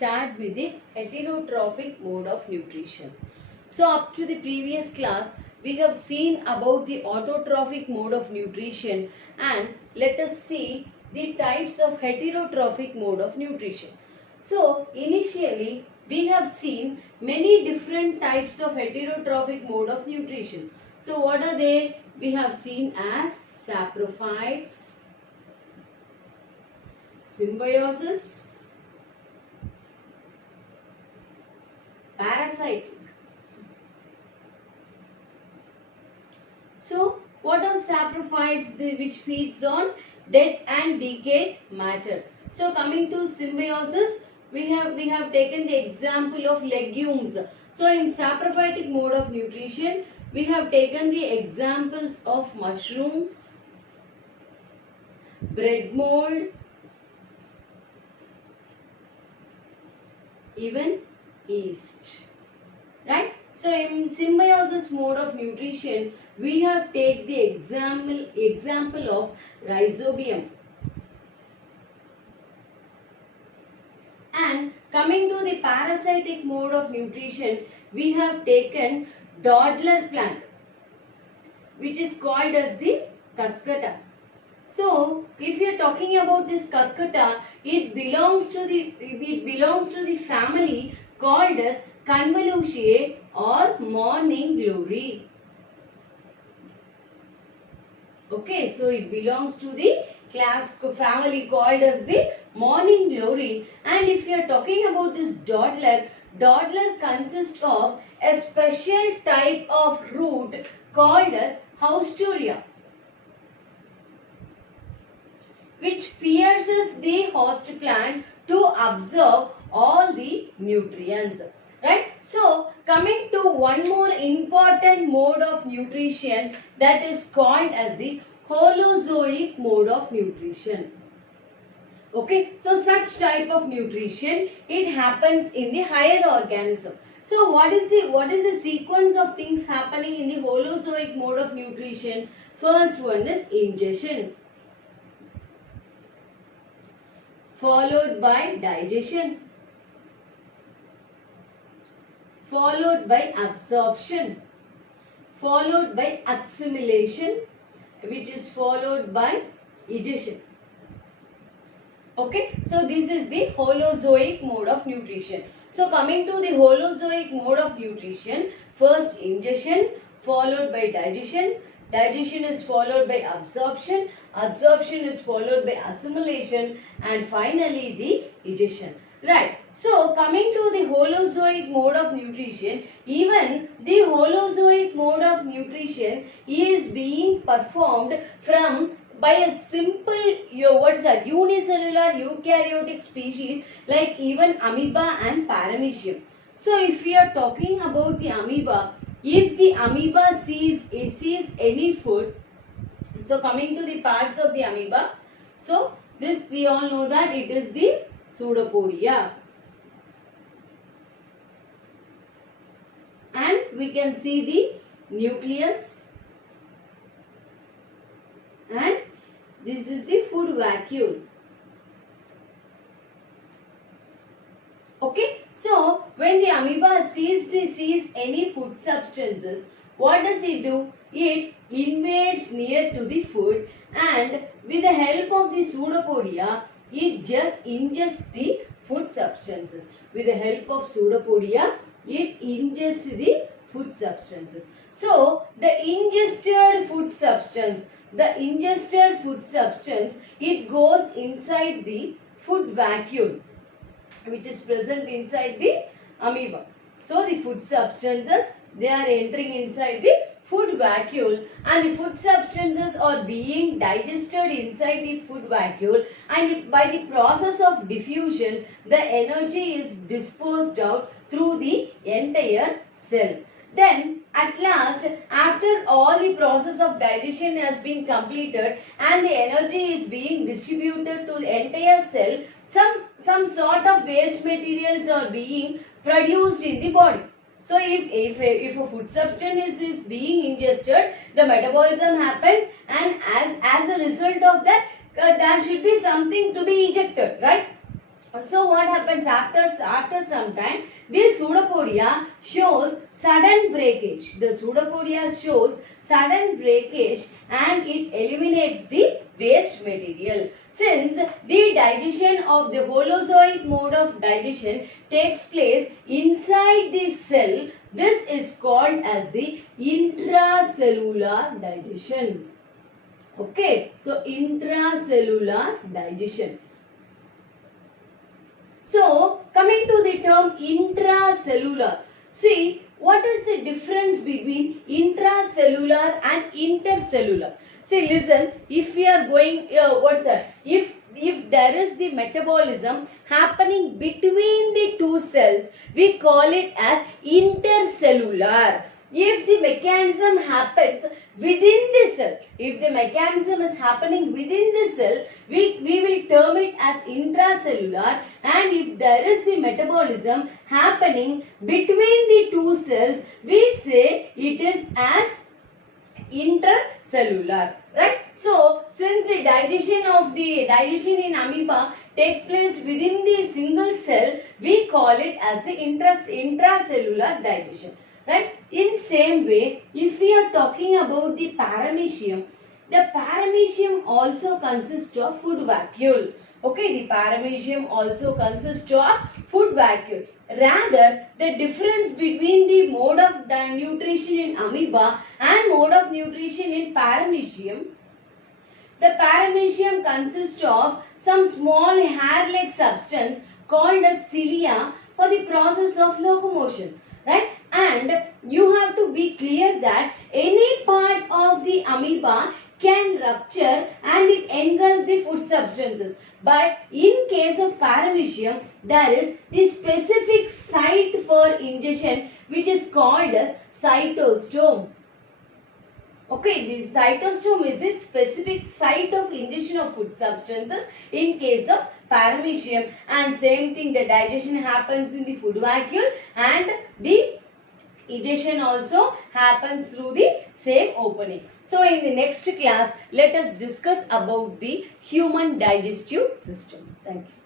start with the heterotrophic mode of nutrition. So up to the previous class, we have seen about the autotrophic mode of nutrition, and let us see the types of heterotrophic mode of nutrition. So initially, we have seen many different types of heterotrophic mode of nutrition. So what are they? We have seen as saprophytes, symbiosis, parasitic. So what are saprophytes? Which feeds on dead and decayed matter. So coming to symbiosis, we have taken the example of legumes. So in saprophytic mode of nutrition, we have taken the examples of mushrooms, bread mold, even yeast. Right? So in symbiosis mode of nutrition, we have take the example of rhizobium. And coming to the parasitic mode of nutrition, we have taken dodder plant, which is called as the cuscuta. So if you are talking about this cuscuta, it belongs to the family called as Convoluciae or morning glory. Okay, so it belongs to the family called as the morning glory. And if you are talking about this dodder consists of a special type of root called as hausturia, which pierces the host plant to absorb all the nutrients. Right? So coming to one more important mode of nutrition, that is called as the holozoic mode of nutrition. Okay, so such type of nutrition, it happens in the higher organism. So what is the sequence of things happening in the holozoic mode of nutrition? First one is ingestion, followed by digestion, followed by absorption, followed by assimilation, which is followed by egestion. Okay, so this is the holozoic mode of nutrition. So coming to the holozoic mode of nutrition, first ingestion, followed by digestion, digestion is followed by absorption, absorption is followed by assimilation, and finally the egestion. Right. So coming to the holozoic mode of nutrition, even the holozoic mode of nutrition is being performed by a simple unicellular eukaryotic species like even amoeba and paramecium. So if we are talking about the amoeba, if the amoeba sees any food, so coming to the parts of the amoeba, so this we all know that it is the pseudopodia, and we can see the nucleus, and this is the food vacuole. Okay, so when the amoeba sees any food substances, what does it do? It invades near to the food, and with the help of the pseudopodia, it just ingests the food substances. With the help of pseudopodia, it ingests the food substances. So the ingested food substance, it goes inside the food vacuole, which is present inside the amoeba. So the food substances, they are entering inside the food vacuole, and the food substances are being digested inside the food vacuole, and by the process of diffusion, the energy is dispersed out through the entire cell. Then at last, after all the process of digestion has been completed and the energy is being distributed to the entire cell, some sort of waste materials are being produced in the body. So if a food substance is being ingested, the metabolism happens, and as a result of that, there should be something to be ejected, right? So what happens after some time? This pseudopodia shows sudden breakage. The pseudopodia shows sudden breakage and it eliminates the waste material. Since the digestion of the Holozoic mode of digestion takes place inside the cell, this is called as the intracellular digestion. Okay, so intracellular digestion. So, coming to the term intracellular, see what is the difference between intracellular and intercellular? See, listen, if we are going, what's that? If there is the metabolism happening between the two cells, we call it as intercellular. If the mechanism happens within the cell, if the mechanism is happening within the cell, we will term it as intracellular, and if there is the metabolism happening between the two cells, we say it is as intercellular, right? So, since the digestion in amoeba takes place within the single cell, we call it as the intracellular digestion. Right? In same way, if we are talking about the paramecium also consists of food vacuole. Okay, the paramecium also consists of food vacuole. Rather, the difference between the mode of nutrition in amoeba and mode of nutrition in paramecium, the paramecium consists of some small hair-like substance called as cilia for the process of locomotion. Right? And you have to be clear that any part of the amoeba can rupture and it engulf the food substances. But in case of paramecium, there is the specific site for ingestion which is called as cytostome. Okay, this cytostome is a specific site of ingestion of food substances in case of paramecium, and same thing, the digestion happens in the food vacuole and the egestion also happens through the same opening. So in the next class, let us discuss about the human digestive system. Thank you.